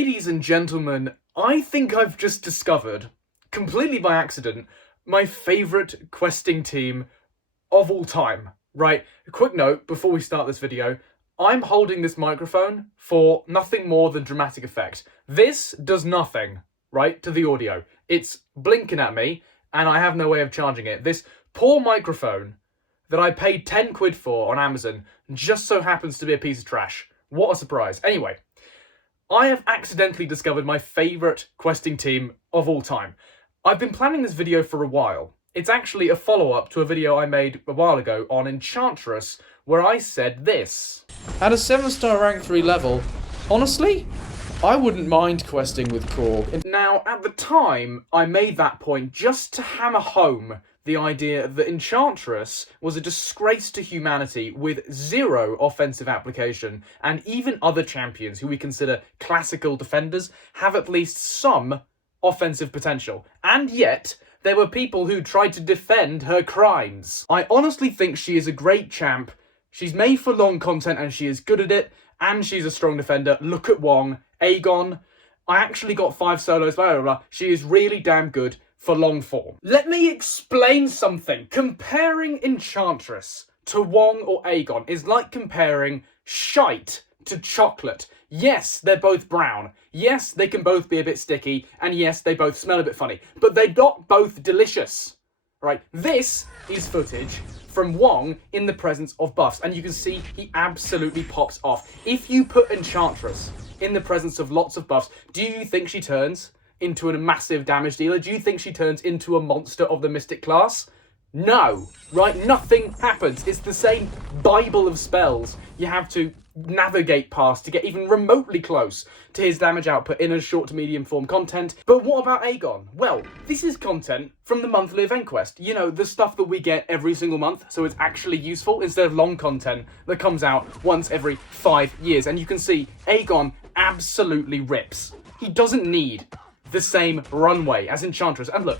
Ladies and gentlemen, I think I've just discovered, completely by accident, my favourite questing team of all time. Right, a quick note before we start this video. I'm holding this microphone for nothing more than dramatic effect. This does nothing, right, to the audio. It's blinking at me, and I have no way of charging it. This poor microphone that I paid 10 quid for on Amazon just so happens to be a piece of trash. What a surprise. Anyway, I have accidentally discovered my favourite questing team of all time. I've been planning this video for a while. It's actually a follow-up to a video I made a while ago on Enchantress, where I said this. At a 7-star rank 3 level, honestly, I wouldn't mind questing with Korg. Now, at the time, I made that point just to hammer home the idea that Enchantress was a disgrace to humanity with zero offensive application, and even other champions who we consider classical defenders have at least some offensive potential. And yet, there were people who tried to defend her crimes. I honestly think she is a great champ. She's made for long content and she is good at it, and she's a strong defender. Look at Wong, Aegon. I actually got 5 solos, blah, blah, blah. She is really damn good for long form. Let me explain something. Comparing Enchantress to Wong or Aegon is like comparing shite to chocolate. Yes, they're both brown. Yes, they can both be a bit sticky. And yes, they both smell a bit funny. But they're not both delicious. Right? This is footage from Wong in the presence of buffs. And you can see he absolutely pops off. If you put Enchantress in the presence of lots of buffs, do you think she turns into a massive damage dealer? Do you think she turns into a monster of the Mystic class? No, right? Nothing happens. It's the same Bible of spells you have to navigate past to get even remotely close to his damage output in a short to medium form content. But what about Aegon? Well, this is content from the monthly event quest. You know, the stuff that we get every single month, so it's actually useful instead of long content that comes out once every 5 years. And you can see Aegon absolutely rips. He doesn't need the same runway as Enchantress. And look,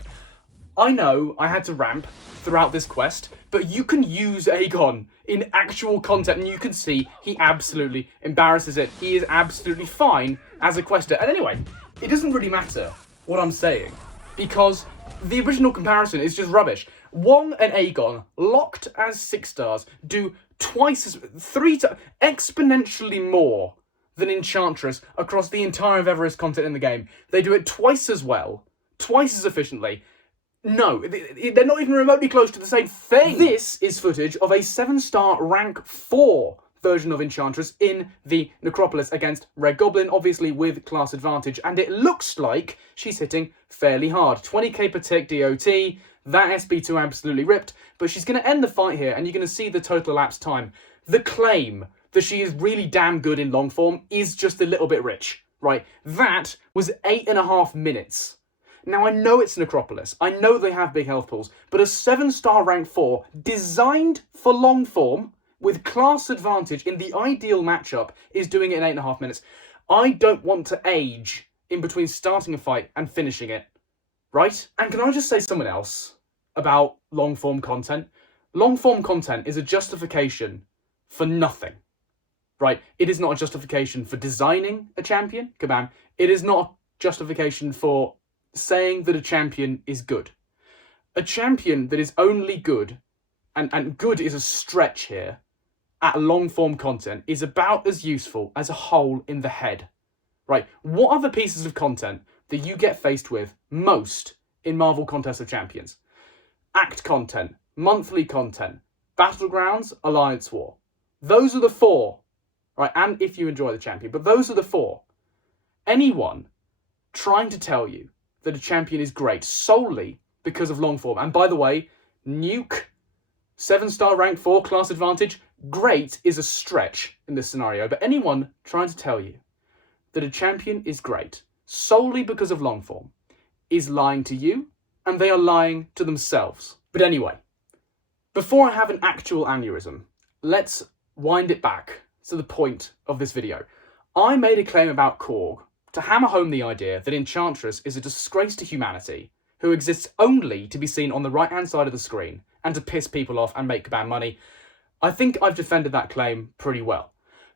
I know I had to ramp throughout this quest, but you can use Aegon in actual content and you can see he absolutely embarrasses it. He is absolutely fine as a quester. And anyway, it doesn't really matter what I'm saying because the original comparison is just rubbish. Wong and Aegon, locked as 6 stars, do exponentially more than Enchantress across the entire of Everest content in the game. They do it twice as well, twice as efficiently. No, they're not even remotely close to the same thing. This is footage of a 7-star rank 4 version of Enchantress in the Necropolis against Red Goblin, obviously with class advantage, and it looks like she's hitting fairly hard. 20k per tick DOT, that SP2 absolutely ripped, but she's going to end the fight here, and you're going to see the total elapsed time. The claim that she is really damn good in long form is just a little bit rich, right? That was 8.5 minutes. Now, I know it's Necropolis, I know they have big health pools, but a 7-star rank 4, designed for long form, with class advantage in the ideal matchup, is doing it in 8.5 minutes. I don't want to age in between starting a fight and finishing it, right? And can I just say something else about long form content? Long form content is a justification for nothing, right? It is not a justification for designing a champion, kabam. It is not a justification for saying that a champion is good. A champion that is only good, and good is a stretch here, at long form content is about as useful as a hole in the head, right? What are the pieces of content that you get faced with most in Marvel Contest of Champions? Act content, monthly content, Battlegrounds, Alliance War. Those are the 4, right? And if you enjoy the champion, but those are the 4. Anyone trying to tell you that a champion is great solely because of long form. And by the way, nuke, 7-star rank 4 class advantage, great is a stretch in this scenario. But anyone trying to tell you that a champion is great solely because of long form is lying to you, and they are lying to themselves. But anyway, before I have an actual aneurysm, let's wind it back to the point of this video. I made a claim about Korg to hammer home the idea that Enchantress is a disgrace to humanity who exists only to be seen on the right-hand side of the screen and to piss people off and make bad money. I think I've defended that claim pretty well.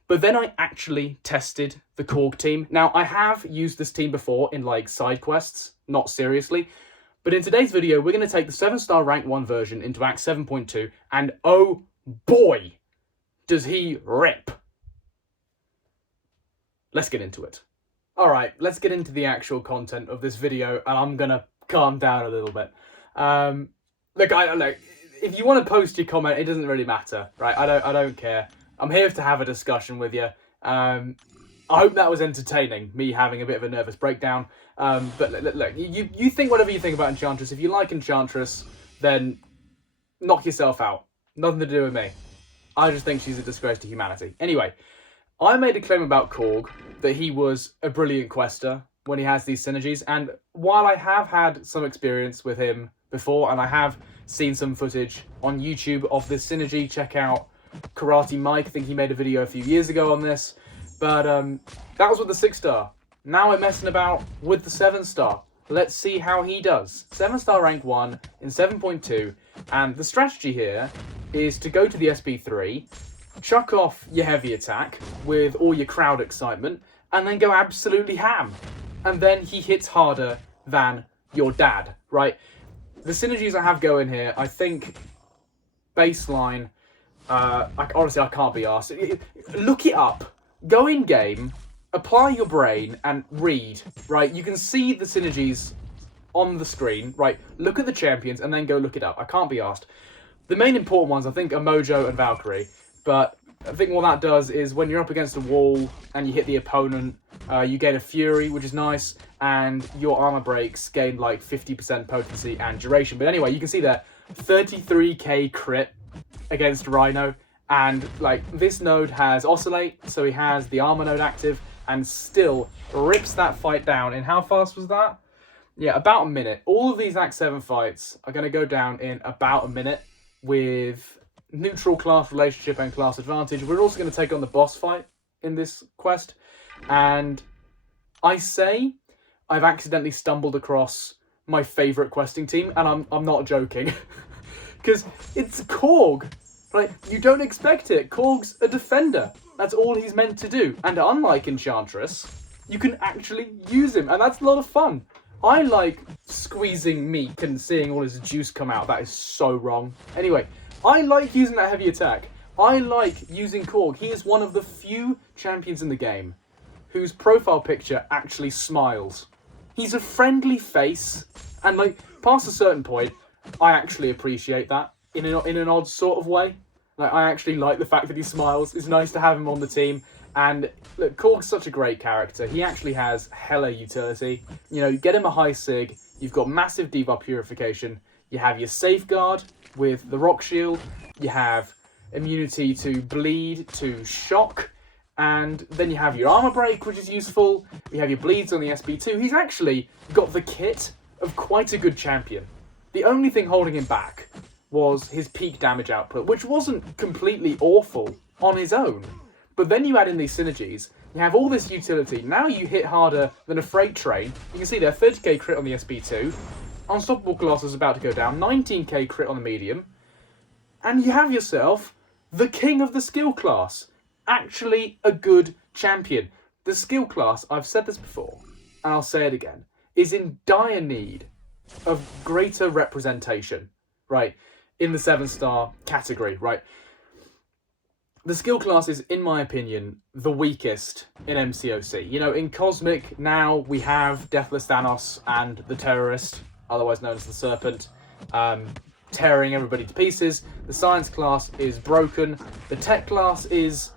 But then I actually tested the Korg team. Now, I have used this team before in, like, side quests, not seriously. But in today's video, we're going to take the 7-star rank 1 version into Act 7.2, and oh boy, does he rip. Let's get into it. Alright, let's get into the actual content of this video, and I'm going to calm down a little bit. Look, if you want to post your comment, it doesn't really matter, right? I don't care. I'm here to have a discussion with you. I hope that was entertaining, me having a bit of a nervous breakdown. But look, you think whatever you think about Enchantress. If you like Enchantress, then knock yourself out. Nothing to do with me. I just think she's a disgrace to humanity. Anyway, I made a claim about Korg that he was a brilliant quester when he has these synergies. And while I have had some experience with him before, and I have seen some footage on YouTube of this synergy, check out Karate Mike. I think he made a video a few years ago on this. But that was with the 6-star. Now we're messing about with the 7-star. Let's see how he does. 7-star rank 1 in 7.2. And the strategy here is to go to the SB3, chuck off your heavy attack with all your crowd excitement, and then go absolutely ham. And then he hits harder than your dad, right? The synergies I have going here, I think baseline, honestly, I can't be arsed. Look it up. Go in game, apply your brain, and read, right? You can see the synergies on the screen, right? Look at the champions, and then go look it up. I can't be arsed. The main important ones, I think, are Mojo and Valkyrie. But I think what that does is when you're up against a wall and you hit the opponent, you gain a Fury, which is nice, and your armor breaks gain like 50% potency and duration. But anyway, you can see that 33k crit against Rhino. And, like, this node has Oscillate, so he has the armor node active, and still rips that fight down. And how fast was that? Yeah, about a minute. All of these Act 7 fights are going to go down in about a minute with neutral class relationship and class advantage. We're also going to take on the boss fight in this quest. And I say I've accidentally stumbled across my favourite questing team, and I'm not joking. Because it's Korg. Right, you don't expect it. Korg's a defender. That's all he's meant to do. And unlike Enchantress, you can actually use him, and that's a lot of fun. I like squeezing meat and seeing all his juice come out. That is so wrong. Anyway, I like using that heavy attack. I like using Korg. He is one of the few champions in the game whose profile picture actually smiles. He's a friendly face, and like past a certain point, I actually appreciate that in an odd sort of way. Like, I actually like the fact that he smiles. It's nice to have him on the team. And look, Korg's such a great character. He actually has hella utility. You know, you get him a high sig, you've got massive debuff purification, you have your safeguard with the rock shield, you have immunity to bleed, to shock, and then you have your armor break, which is useful. You have your bleeds on the SB2. He's actually got the kit of quite a good champion. The only thing holding him back was his peak damage output, which wasn't completely awful on his own. But then you add in these synergies, you have all this utility. Now you hit harder than a freight train. You can see there, 30k crit on the SB2. Unstoppable Colossus is about to go down, 19k crit on the medium. And you have yourself the king of the skill class. Actually a good champion. The skill class, I've said this before, and I'll say it again, is in dire need of greater representation, right? In the 7-star category, right? The skill class is, in my opinion, the weakest in MCOC. You know, in Cosmic, now we have Deathless Thanos and the Terrorist, otherwise known as the Serpent, tearing everybody to pieces. The Science class is broken. The Tech class is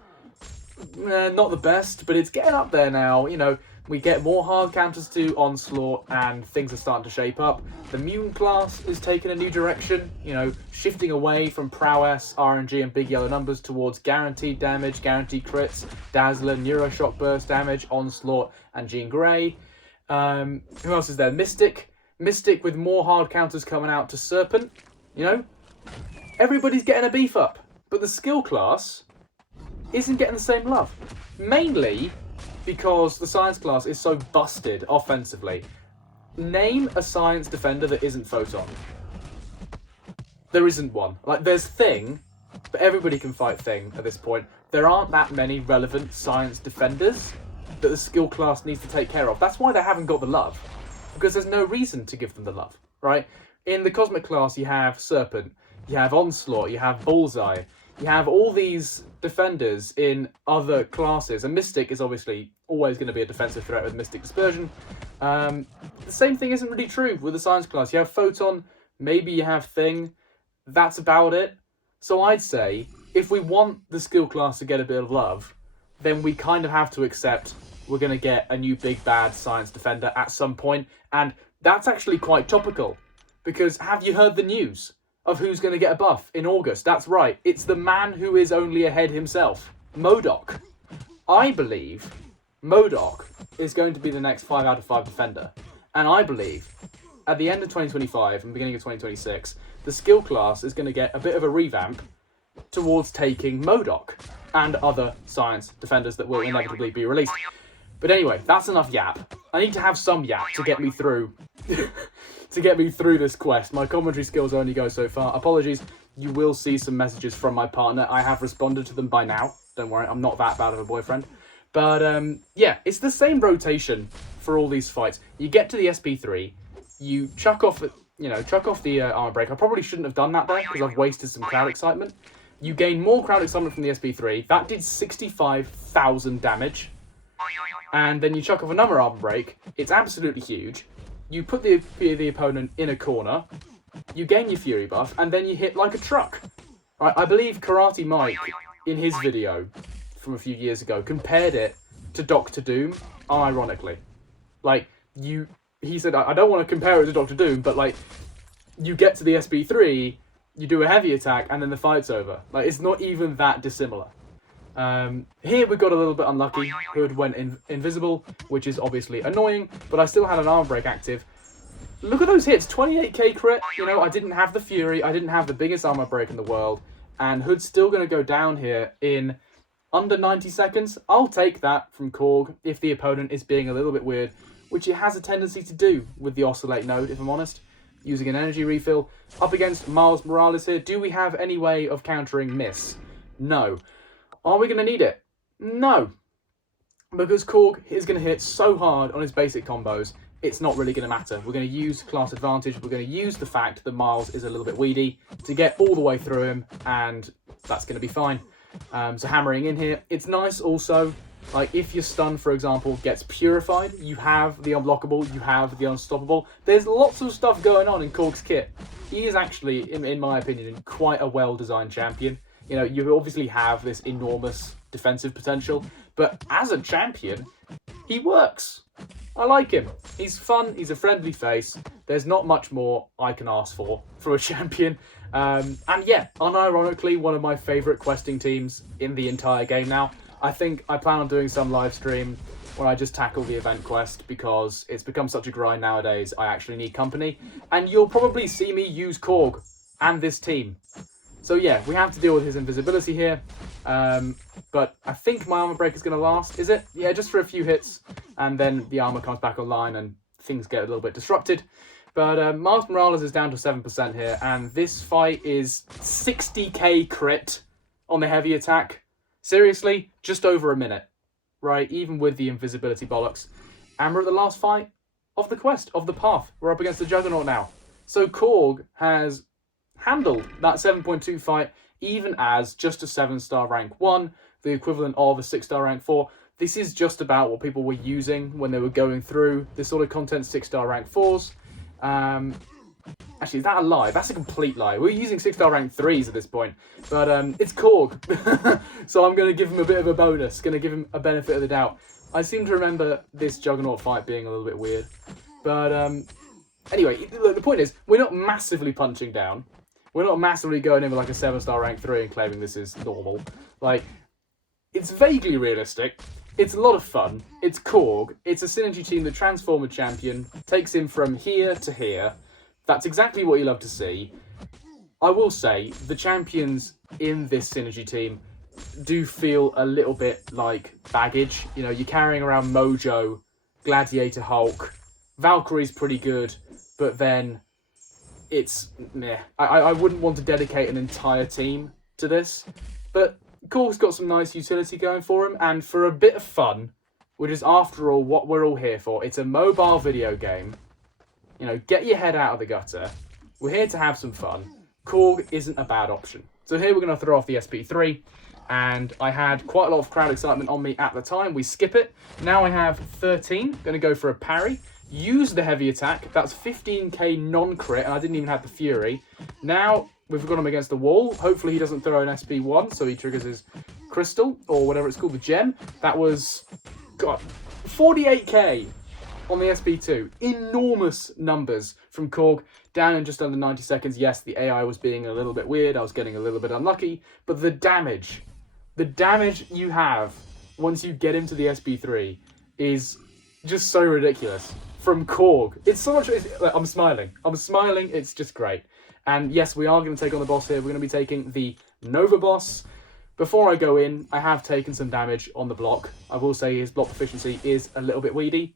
not the best, but it's getting up there now. You know, we get more hard counters to Onslaught, and things are starting to shape up. The Mutant class is taking a new direction, you know, shifting away from prowess, RNG, and big yellow numbers towards guaranteed damage, guaranteed crits, Dazzler, Neuroshock burst damage, Onslaught, and Jean Grey. Who else is there? Mystic. Mystic with more hard counters coming out to Serpent. You know, everybody's getting a beef up, but the skill class isn't getting the same love. Mainly because the Science class is so busted offensively. Name a Science defender that isn't Photon. There isn't one. Like, there's Thing, but everybody can fight Thing at this point. There aren't that many relevant science defenders that the skill class needs to take care of. That's why they haven't got the love, because there's no reason to give them the love, right? In the Cosmic class, you have Serpent, you have Onslaught, you have Bullseye, you have all these defenders in other classes, and Mystic is obviously always going to be a defensive threat with Mystic Dispersion. The same thing isn't really true with the Science class. You have Photon, maybe you have Thing, that's about it. So I'd say, if we want the skill class to get a bit of love, then we kind of have to accept we're going to get a new big bad science defender at some point, and that's actually quite topical, because have you heard the news of who's going to get a buff in August? That's right, it's the man who is only ahead himself, MCOC. I believe MCOC is going to be the next 5 out of 5 defender, and I believe at the end of 2025 and beginning of 2026, the skill class is going to get a bit of a revamp towards taking MCOC and other science defenders that will inevitably be released. But anyway, that's enough yap. I need to have some yap to get me through to get me through this quest. My commentary skills only go so far. Apologies, you will see some messages from my partner. I have responded to them by now. Don't worry, I'm not that bad of a boyfriend. But yeah, it's the same rotation for all these fights. You get to the SP3, you chuck off the armor break. I probably shouldn't have done that though, because I've wasted some crowd excitement. You gain more crowd excitement from the SP3. That did 65,000 damage. And then you chuck off another armor break. It's absolutely huge. You put the opponent in a corner. You gain your Fury buff, and then you hit like a truck. Right? I believe Karate Mike, in his video from a few years ago, compared it to Doctor Doom, unironically. Like, he said, I don't want to compare it to Doctor Doom, but like, you get to the SP3, you do a heavy attack, and then the fight's over. Like, it's not even that dissimilar. Here we got a little bit unlucky. Hood went invisible, which is obviously annoying, but I still had an arm break active. Look at those hits, 28k crit. You know, I didn't have the Fury, I didn't have the biggest armor break in the world, and Hood's still going to go down here in under 90 seconds. I'll take that from Korg if the opponent is being a little bit weird, which it has a tendency to do with the Oscillate node, if I'm honest. Using an energy refill. Up against Miles Morales here, do we have any way of countering Miss? No. Are we going to need it? No. Because Korg is going to hit so hard on his basic combos, it's not really going to matter. We're going to use class advantage. We're going to use the fact that Miles is a little bit weedy to get all the way through him, and that's going to be fine. So hammering in here. It's nice also, like if your stun, for example, gets purified, you have the unblockable, you have the unstoppable. There's lots of stuff going on in Korg's kit. He is actually, in my opinion, quite a well-designed champion. You know, you obviously have this enormous defensive potential, but as a champion, he works. I like him. He's fun, he's a friendly face. There's not much more I can ask for a champion. And yeah, unironically, one of my favourite questing teams in the entire game now. I think I plan on doing some live stream where I just tackle the event quest, because it's become such a grind nowadays. I actually need company, and you'll probably see me use Korg and this team. So yeah, we have to deal with his invisibility here, but I think my armor break is going to last, is it? Yeah, just for a few hits, and then the armor comes back online and things get a little bit disrupted. But Miles Morales is down to 7% here, and this fight is 60k crit on the heavy attack. Seriously, just over a minute, right? Even with the invisibility bollocks. And we're at the last fight of the quest, of the path. We're up against the Juggernaut now. So Korg has handled that 7.2 fight, even as just a 7-star rank 1, the equivalent of a 6-star rank 4. This is just about what people were using when they were going through this sort of content, 6-star rank 4s. Actually, is that a lie? That's a complete lie. We're using 6-star rank 3s at this point. But it's Korg. So I'm going to give him a bit of a bonus. Going to give him a benefit of the doubt. I seem to remember this Juggernaut fight being a little bit weird. But anyway, the point is, we're not massively punching down. We're not massively going in with like a 7-star rank 3 and claiming this is normal. Like, it's vaguely realistic. It's a lot of fun. It's Korg. It's a synergy team that transforms a champion, takes him from here to here. That's exactly what you love to see. I will say, the champions in this synergy team do feel a little bit like baggage. You know, you're carrying around Mojo, Gladiator Hulk, Valkyrie's pretty good, but then it's meh. I wouldn't want to dedicate an entire team to this. But Korg's got some nice utility going for him, and for a bit of fun, which is after all what we're all here for. It's a mobile video game. You know, get your head out of the gutter. We're here to have some fun. Korg isn't a bad option. So here we're going to throw off the SP3, and I had quite a lot of crowd excitement on me at the time. We skip it. Now I have 13, going to go for a parry. Use the heavy attack. That's 15k non-crit, and I didn't even have the Fury. Now we've got him against the wall. Hopefully he doesn't throw an SP1, so he triggers his crystal, or whatever it's called, the gem. That was, God, 48k on the SP2. Enormous numbers from Korg, down in just under 90 seconds. Yes, the AI was being a little bit weird. I was getting a little bit unlucky, but the damage you have once you get into the SP3 is just so ridiculous. From Korg, it's so much. I'm smiling. It's just great. And yes, we are going to take on the boss here. We're going to be taking the Nova boss. Before I go in, I have taken some damage on the block. I will say his block proficiency is a little bit weedy.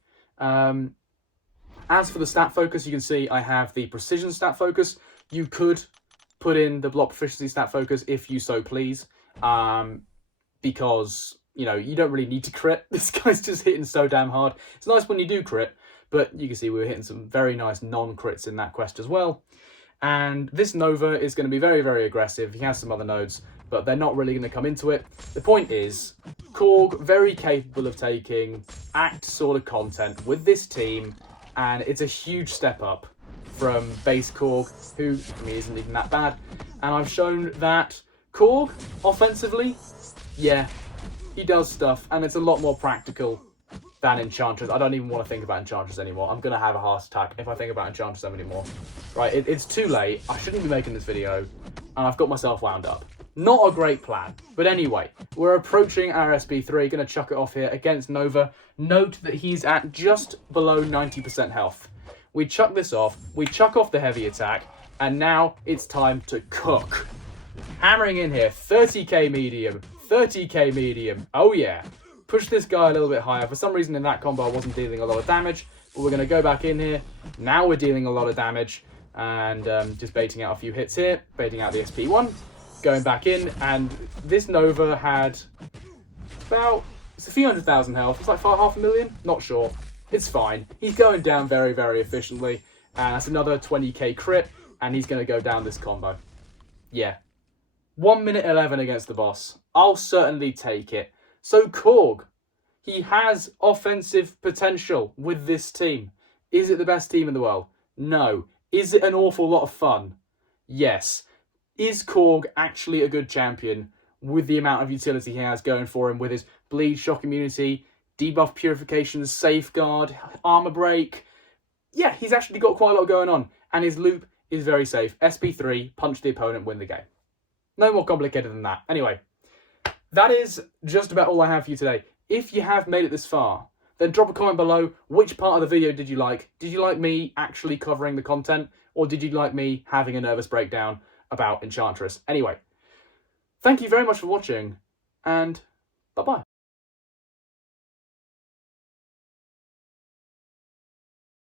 As for the stat focus, you can see I have the precision stat focus. You could put in the block proficiency stat focus if you so please, because, you know, you don't really need to crit. This guy's just hitting so damn hard. It's nice when you do crit, but you can see we were hitting some very nice non-crits in that quest as well. And this Nova is going to be very, very aggressive. He has some other nodes, but they're not really going to come into it. The point is, Korg, very capable of taking act sort of content with this team, and it's a huge step up from base Korg, who, I mean, isn't even that bad. And I've shown that Korg, offensively, yeah, he does stuff, and it's a lot more practical than Enchantress. I don't even want to think about Enchantress anymore. I'm going to have a heart attack if I think about Enchantress anymore. Right, it's too late. I shouldn't be making this video, and I've got myself wound up. Not a great plan. But anyway, we're approaching our SP3. Going to chuck it off here against Nova. Note that he's at just below 90% health. We chuck this off. We chuck off the heavy attack. And now it's time to cook. Hammering in here. 30k medium. 30k medium. Oh yeah. Push this guy a little bit higher. For some reason in that combo I wasn't dealing a lot of damage. But we're going to go back in here. Now we're dealing a lot of damage. And just baiting out a few hits here. Baiting out the SP1. Going back in, and this Nova had about, it's a few 100,000 health. It's like 500,000, not sure. It's fine. He's going down very, very efficiently, and that's another 20k crit, and he's going to go down this combo. Yeah. 1 minute 11 against the boss. I'll certainly take it. So Korg, he has offensive potential with this team. Is it the best team in the world? No. Is it an awful lot of fun? Yes. Is Korg actually a good champion with the amount of utility he has going for him with his bleed, shock immunity, debuff purification, safeguard, armor break? Yeah, he's actually got quite a lot going on, and his loop is very safe. SP3, punch the opponent, win the game. No more complicated than that. Anyway, that is just about all I have for you today. If you have made it this far, then drop a comment below. Which part of the video did you like? Did you like me actually covering the content, or did you like me having a nervous breakdown about Enchantress? Anyway, thank you very much for watching, and bye-bye.